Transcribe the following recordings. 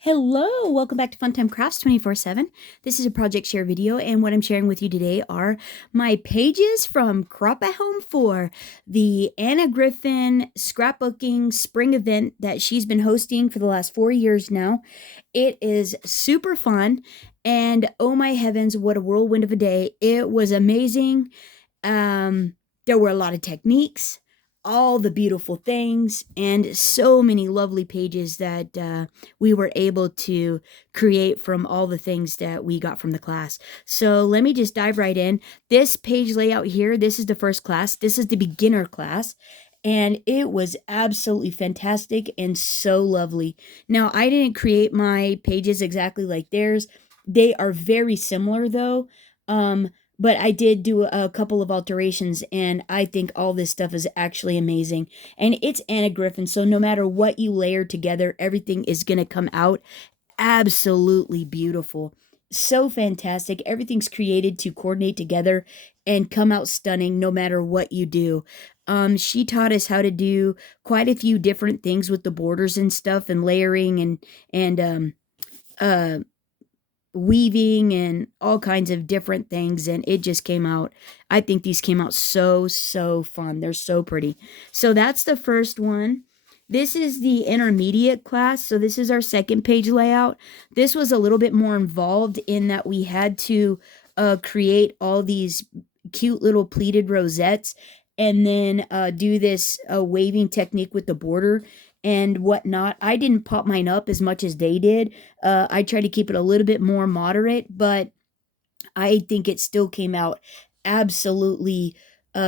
Hello, welcome back to Funtime Crafts 24/7. This is a project share video, and what I'm sharing with you today are my pages from Crop at Home for the Anna Griffin scrapbooking spring event that she's been hosting for the last 4 years now. It is super fun, and oh my heavens, what a whirlwind of a day. It was amazing. There were a lot of techniques, all the beautiful things, and so many lovely pages that we were able to create from all the things that we got from the class. So let me just dive right in. This page layout here, this is the first class. This is the beginner class. And it was absolutely fantastic and so lovely. Now, I didn't create my pages exactly like theirs. They are very similar though. But I did do a couple of alterations, and I think all this stuff is actually amazing. And it's Anna Griffin, so no matter what you layer together, everything is going to come out absolutely beautiful. So fantastic. Everything's created to coordinate together and come out stunning no matter what you do. She taught us how to do quite a few different things with the borders and stuff and layering and uh weaving and all kinds of different things, and it just came out. I think these came out so fun. They're so pretty. So that's the first one. This is the intermediate class, so this is our second page layout. This was a little bit more involved in that we had to create all these cute little pleated rosettes and then do this waving technique with the border and whatnot. I didn't pop mine up as much as they did. I tried to keep it a little bit more moderate, but I think it still came out absolutely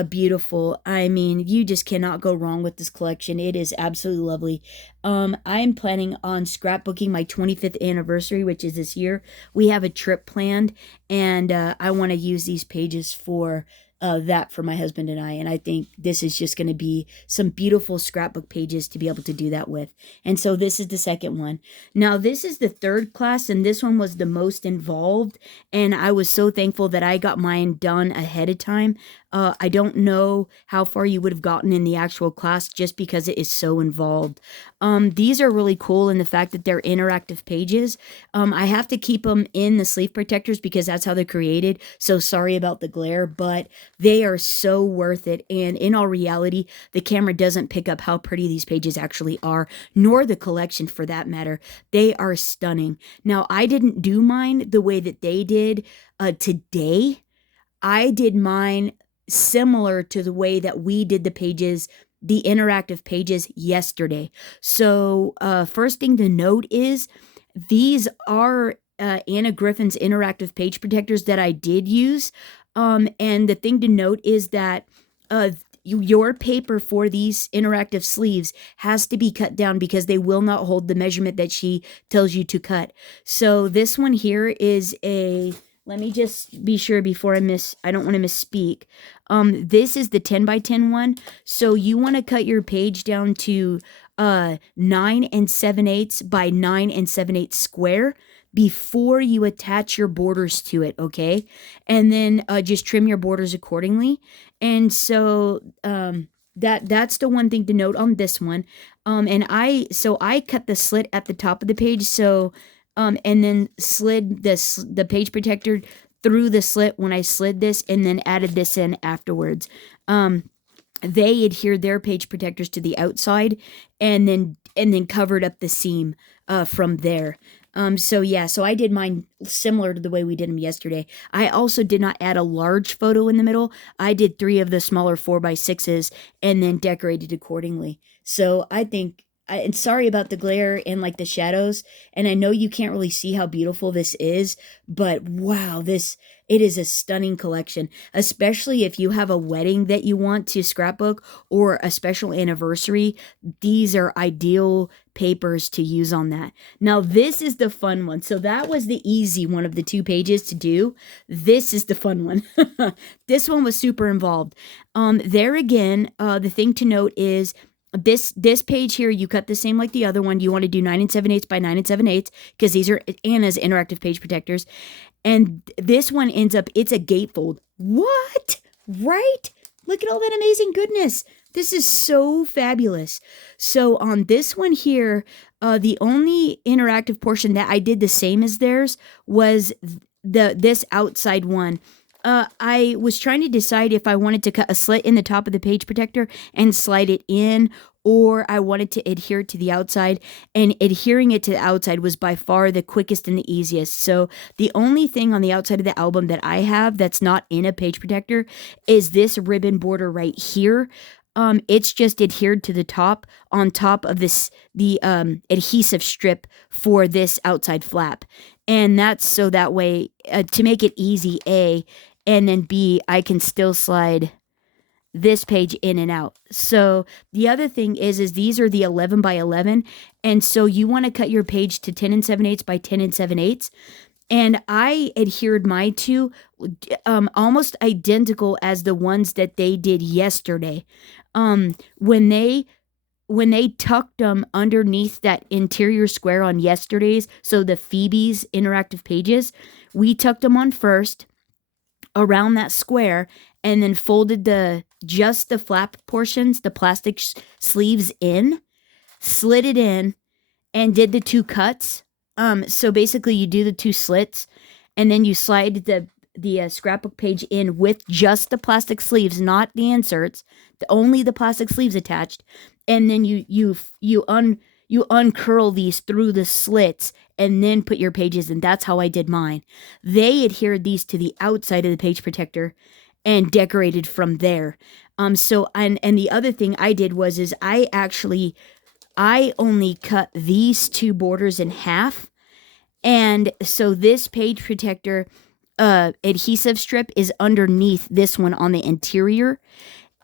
beautiful. I mean, you just cannot go wrong with this collection. It is absolutely lovely. I'm planning on scrapbooking my 25th anniversary, which is this year. We have a trip planned, and I want to use these pages for that for my husband and I. And I think this is just going to be some beautiful scrapbook pages to be able to do that with. And so this is the second one. Now, this is the third class, and this one was the most involved. And I was so thankful that I got mine done ahead of time. I don't know how far you would have gotten in the actual class just because it is so involved. These are really cool in the fact that they're interactive pages. I have to keep them in the sleeve protectors because that's how they're created. So sorry about the glare, but they are so worth it. And in all reality, the camera doesn't pick up how pretty these pages actually are, nor the collection for that matter. They are stunning. Now, I didn't do mine the way that they did today. I did mine similar to the way that we did the pages, the interactive pages yesterday. So first thing to note is these are Anna Griffin's interactive page protectors that I did use. And the thing to note is that your paper for these interactive sleeves has to be cut down because they will not hold the measurement that she tells you to cut. So this one here is a, let me just be sure before I don't want to misspeak. This is the 10 by 10 one. So you want to cut your page down to 9 7/8 by 9 7/8 square before you attach your borders to it, okay? And then just trim your borders accordingly. And so that's the one thing to note on this one. And I cut the slit at the top of the page, so and then slid the page protector through the slit when I slid this, and then added this in afterwards. They adhered their page protectors to the outside, and then covered up the seam from there. So yeah, so I did mine similar to the way we did them yesterday. I also did not add a large photo in the middle. I did 3 of the smaller 4x6s and then decorated accordingly. So I think, and sorry about the glare and like the shadows, and I know you can't really see how beautiful this is, but wow, it is a stunning collection, especially if you have a wedding that you want to scrapbook or a special anniversary. These are ideal papers to use on that. Now, this is the fun one. So that was the easy one of the 2 pages to do. This is the fun one. This one was super involved. There again, the thing to note is this page here, you cut the same like the other one. You want to do 9 7/8 by 9 7/8 because these are Anna's interactive page protectors. And this one ends up, it's a gatefold. What? Right? Look at all that amazing goodness. This is so fabulous. So on this one here, the only interactive portion that I did the same as theirs was this outside one. I was trying to decide if I wanted to cut a slit in the top of the page protector and slide it in, or I wanted to adhere to the outside, and adhering it to the outside was by far the quickest and the easiest. So the only thing on the outside of the album that I have that's not in a page protector is this ribbon border right here. It's just adhered to the top on top of the adhesive strip for this outside flap. And that's so that way, to make it easy, A, and then B, I can still slide this page in and out. So the other thing is these are the 11 by 11. And so you want to cut your page to 10 7/8 by 10 7/8. And I adhered mine to almost identical as the ones that they did yesterday. When they tucked them underneath that interior square on yesterday's, so the Phoebe's interactive pages, we tucked them on first around that square and then folded just the flap portions, the plastic sleeves in, slid it in, and did the 2 cuts. So basically you do the 2 slits and then you slide the scrapbook page in with just the plastic sleeves, not the inserts, only the plastic sleeves attached. And then you uncurl these through the slits and then put your pages in. That's how I did mine. They adhered these to the outside of the page protector and decorated from there. So the other thing I did was I only cut these 2 borders in half. And so this page protector adhesive strip is underneath this one on the interior.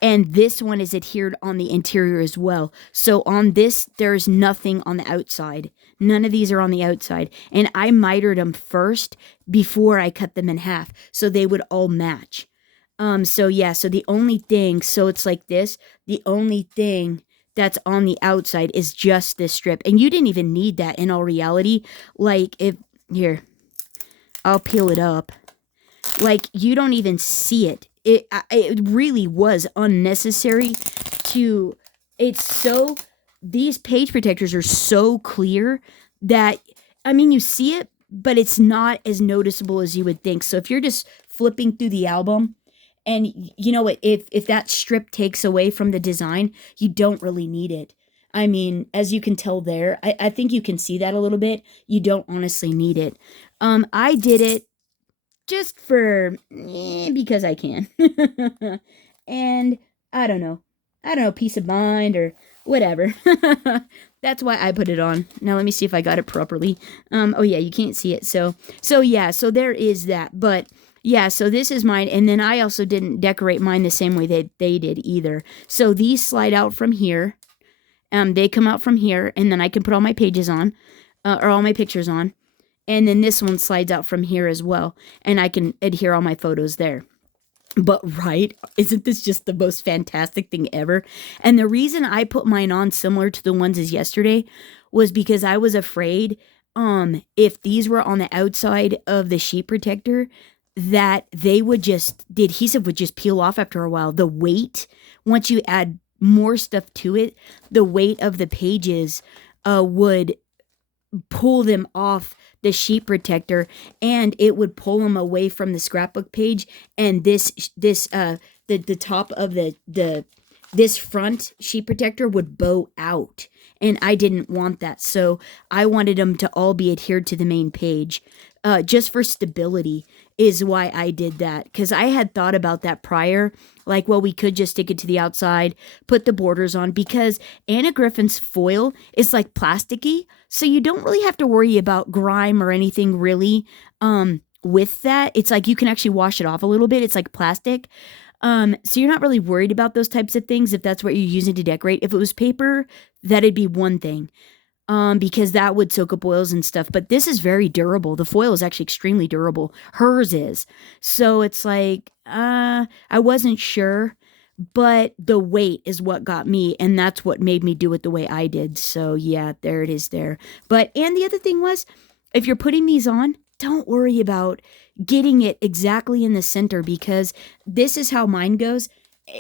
And this one is adhered on the interior as well. So on this, there's nothing on the outside. None of these are on the outside. And I mitered them first before I cut them in half, so they would all match. So the only thing, so it's like this, the only thing that's on the outside is just this strip. And you didn't even need that in all reality. Like here, I'll peel it up. Like you don't even see it. It really was unnecessary these page protectors are so clear that, you see it, but it's not as noticeable as you would think. So if you're just flipping through the album and you know what, if that strip takes away from the design, you don't really need it. As you can tell there, I think you can see that a little bit. You don't honestly need it. I did it just for because I can. And I don't know, peace of mind or whatever. That's why I put it on. Now let me see if I got it properly. Oh yeah, you can't see it. So there is that. But yeah, so this is mine. And then I also didn't decorate mine the same way that they did either. So these slide out from here. They come out from here, and then I can put all my pages on, or all my pictures on. And then this one slides out from here as well, and I can adhere all my photos there. But right, isn't this just the most fantastic thing ever? And the reason I put mine on similar to the ones as yesterday was because I was afraid if these were on the outside of the sheet protector, that the adhesive would just peel off after a while. The weight, once you add more stuff to it, the weight of the pages would pull them off the sheet protector, and it would pull them away from the scrapbook page, and the top of this front sheet protector would bow out, and I didn't want that. So I wanted them to all be adhered to the main page, just for stability is why I did that. Because I had thought about that prior, like, well, we could just stick it to the outside, put the borders on, because Anna Griffin's foil is like plasticky, so you don't really have to worry about grime or anything really with that. It's like you can actually wash it off a little bit. It's like plastic. So you're not really worried about those types of things if that's what you're using to decorate. If it was paper, that'd be one thing. Because that would soak up oils and stuff. But this is very durable. The foil is actually extremely durable. Hers is. So it's like, I wasn't sure, but the weight is what got me, and that's what made me do it the way I did. So yeah, there it is there. And the other thing was, if you're putting these on, don't worry about getting it exactly in the center, because this is how mine goes.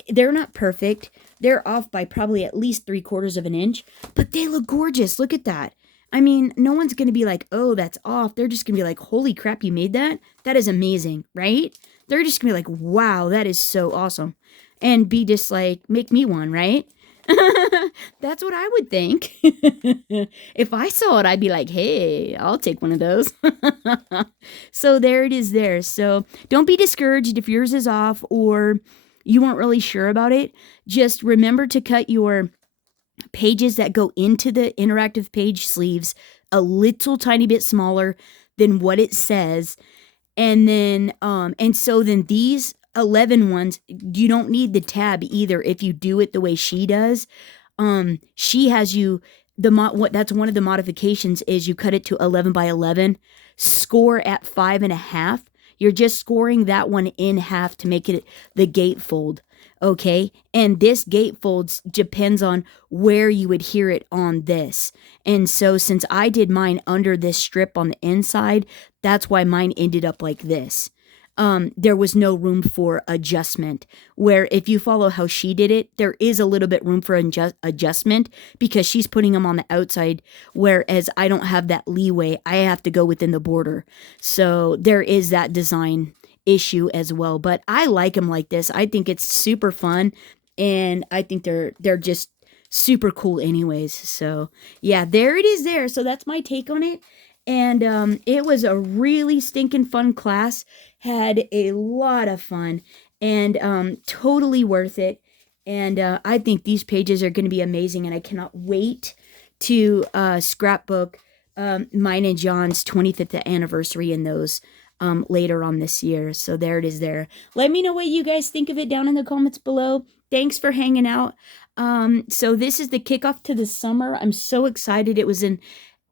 They're not perfect. They're off by probably at least 3/4 of an inch, but they look gorgeous. Look at that. I mean, no one's going to be like, oh, that's off. They're just going to be like, holy crap, you made that? That is amazing, right? They're just going to be like, wow, that is so awesome. And be just like, make me one, right? That's what I would think. If I saw it, I'd be like, hey, I'll take one of those. So there it is there. So don't be discouraged if yours is off or you weren't really sure about it. Just remember to cut your pages that go into the interactive page sleeves a little tiny bit smaller than what it says. And then then these 11 ones, you don't need the tab either if you do it the way she does. She has you that's one of the modifications is you cut it to 11 by 11, score at 5.5. You're just scoring that one in half to make it the gatefold. Okay, and this gatefold depends on where you adhere it on this. And so since I did mine under this strip on the inside, that's why mine ended up like this. There was no room for adjustment, where if you follow how she did it, there is a little bit room for adjustment because she's putting them on the outside, whereas I don't have that leeway. I have to go within the border. So there is that design issue as well, but I like them like this. I think it's super fun, and I think they're just super cool anyways. So yeah, there it is there. So that's my take on it. And it was a really stinking fun class. Had a lot of fun, and totally worth it. And I think these pages are going to be amazing, and I cannot wait to scrapbook mine and John's 25th anniversary in those later on this year. So there it is there. Let me know what you guys think of it down in the comments below. Thanks for hanging out. So this is the kickoff to the summer. I'm so excited. It was an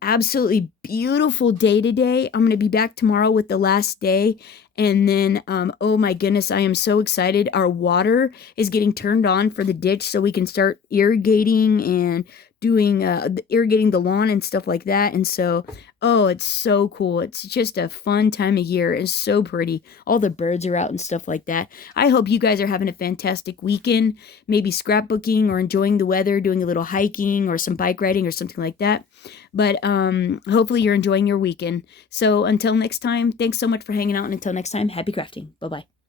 absolutely beautiful day today. I'm going to be back tomorrow with the last day. And then, oh my goodness, I am so excited. Our water is getting turned on for the ditch so we can start irrigating and doing irrigating the lawn and stuff like that. And so, oh, it's so cool. It's just a fun time of year. It's so pretty. All the birds are out and stuff like that. I hope you guys are having a fantastic weekend, maybe scrapbooking or enjoying the weather, doing a little hiking or some bike riding or something like that. But hopefully you're enjoying your weekend. So until next time, thanks so much for hanging out. And until next time, happy crafting. Bye-bye.